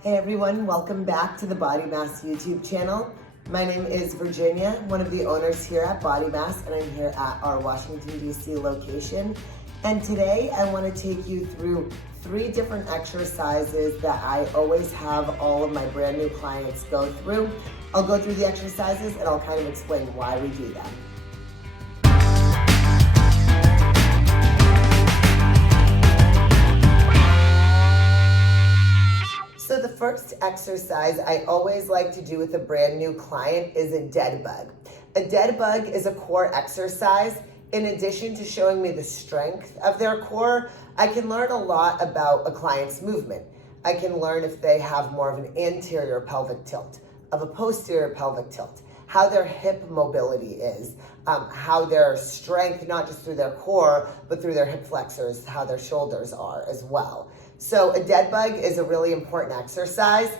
Hey everyone, welcome back to the Bodymass YouTube channel. My name is Virginia, one of the owners here at Bodymass, and I'm here at our Washington, D.C. location. And today I want to take you through 3 different exercises that I always have all of my brand new clients go through. I'll go through the exercises and I'll kind of explain why we do them. So the first exercise I always like to do with a brand new client is a dead bug. A dead bug is a core exercise. In addition to showing me the strength of their core, I can learn a lot about a client's movement. I can learn if they have more of an anterior pelvic tilt, of a posterior pelvic tilt, how their hip mobility is, how their strength, not just through their core, but through their hip flexors, how their shoulders are as well. So a dead bug is a really important exercise.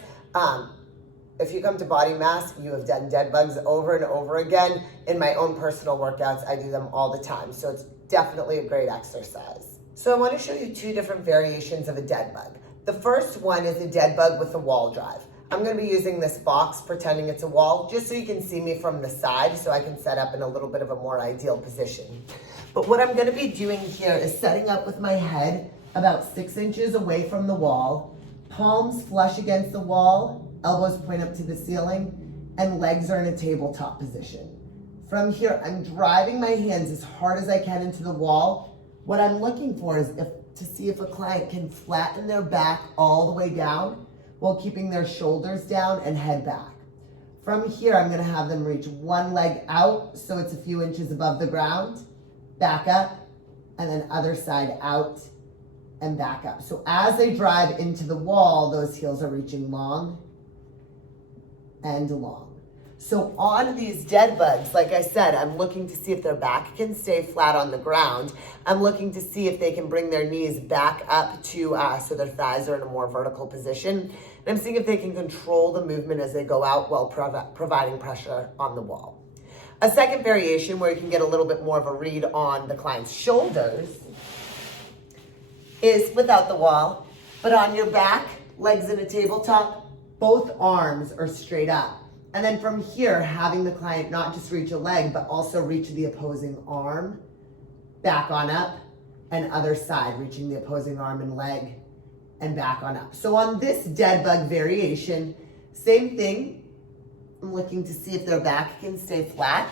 If you come to Bodymass, you have done dead bugs over and over again. In my own personal workouts, I do them all the time. So it's definitely a great exercise. So I want to show you 2 different variations of a dead bug. The first one is a dead bug with a wall drive. I'm going to be using this box, pretending it's a wall, just so you can see me from the side, so I can set up in a little bit of a more ideal position. But what I'm going to be doing here is setting up with my head about 6 inches away from the wall, palms flush against the wall, elbows point up to the ceiling, and legs are in a tabletop position. From here, I'm driving my hands as hard as I can into the wall. What I'm looking for is to see if a client can flatten their back all the way down while keeping their shoulders down and head back. From here, I'm going to have them reach one leg out so it's a few inches above the ground, back up, and then other side out and back up. So as they drive into the wall, those heels are reaching long and long. So on these dead bugs, like I said, I'm looking to see if their back can stay flat on the ground. I'm looking to see if they can bring their knees back up to so their thighs are in a more vertical position. And I'm seeing if they can control the movement as they go out while providing pressure on the wall. A second variation where you can get a little bit more of a read on the client's shoulders is without the wall, but on your back, legs in a tabletop, both arms are straight up. And then from here, having the client not just reach a leg, but also reach the opposing arm, back on up, and other side, reaching the opposing arm and leg, and back on up. So on this dead bug variation, same thing. I'm looking to see if their back can stay flat.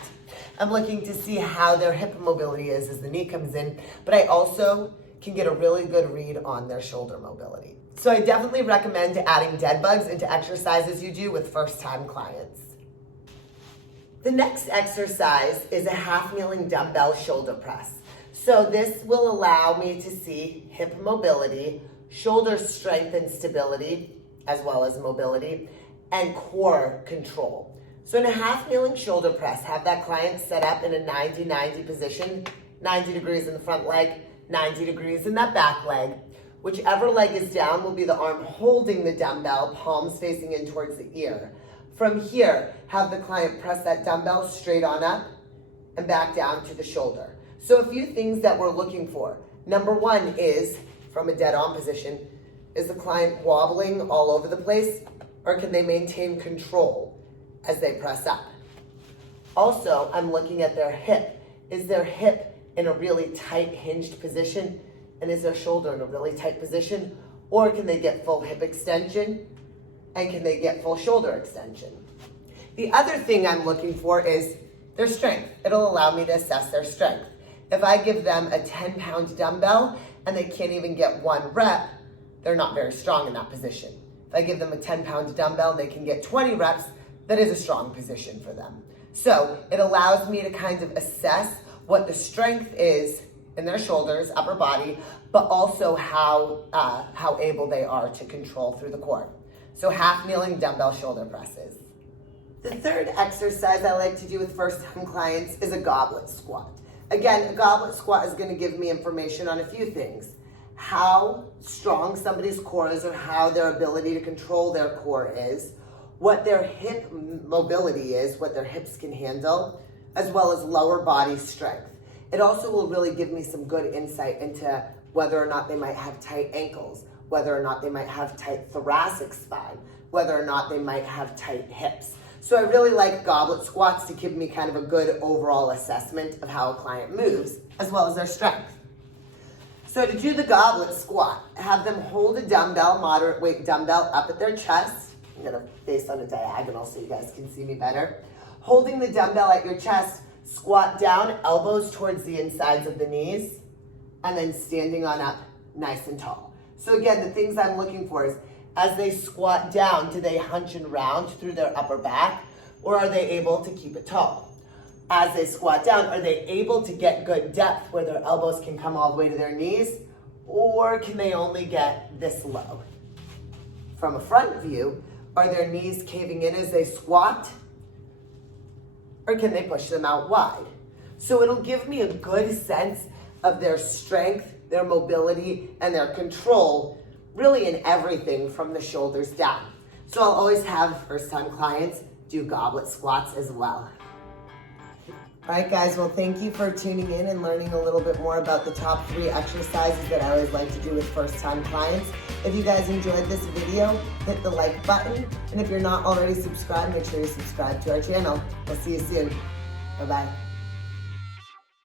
I'm looking to see how their hip mobility is as the knee comes in, but I also can get a really good read on their shoulder mobility. So I definitely recommend adding dead bugs into exercises you do with first-time clients. The next exercise is a half-kneeling dumbbell shoulder press. So this will allow me to see hip mobility, shoulder strength and stability, as well as mobility, and core control. So in a half-kneeling shoulder press, have that client set up in a 90-90 position, 90 degrees in the front leg, 90 degrees in that back leg. Whichever leg is down will be the arm holding the dumbbell, palms facing in towards the ear. From here, have the client press that dumbbell straight on up and back down to the shoulder. So a few things that we're looking for. Number 1 is, from a dead on position, is the client wobbling all over the place, or can they maintain control as they press up? Also, I'm looking at their hip. Is their hip in a really tight hinged position? And is their shoulder in a really tight position? Or can they get full hip extension? And can they get full shoulder extension? The other thing I'm looking for is their strength. It'll allow me to assess their strength. If I give them a 10-pound dumbbell and they can't even get 1 rep, they're not very strong in that position. If I give them a 10-pound dumbbell and they can get 20 reps, that is a strong position for them. So it allows me to kind of assess what the strength is in their shoulders, upper body, but also how able they are to control through the core. So half-kneeling dumbbell shoulder presses. The third exercise I like to do with first-time clients is a goblet squat. Again, a goblet squat is going to give me information on a few things. How strong somebody's core is, or how their ability to control their core is, what their hip mobility is, what their hips can handle, as well as lower body strength. It also will really give me some good insight into whether or not they might have tight ankles, whether or not they might have tight thoracic spine, whether or not they might have tight hips. So I really like goblet squats to give me kind of a good overall assessment of how a client moves, as well as their strength. So to do the goblet squat, have them hold a dumbbell, moderate weight dumbbell up at their chest. I'm gonna face on a diagonal so you guys can see me better. Holding the dumbbell at your chest, squat down, elbows towards the insides of the knees, and then standing on up nice and tall. So again, the things I'm looking for is, as they squat down, do they hunch and round through their upper back, or are they able to keep it tall? As they squat down, are they able to get good depth where their elbows can come all the way to their knees, or can they only get this low? From a front view, are their knees caving in as they squat, or can they push them out wide? So it'll give me a good sense of their strength, their mobility, and their control, really in everything from the shoulders down. So I'll always have first-time clients do goblet squats as well. All right, guys, well, thank you for tuning in and learning a little bit more about the top 3 exercises that I always like to do with first-time clients. If you guys enjoyed this video, hit the like button. And if you're not already subscribed, make sure you subscribe to our channel. We'll see you soon. Bye-bye.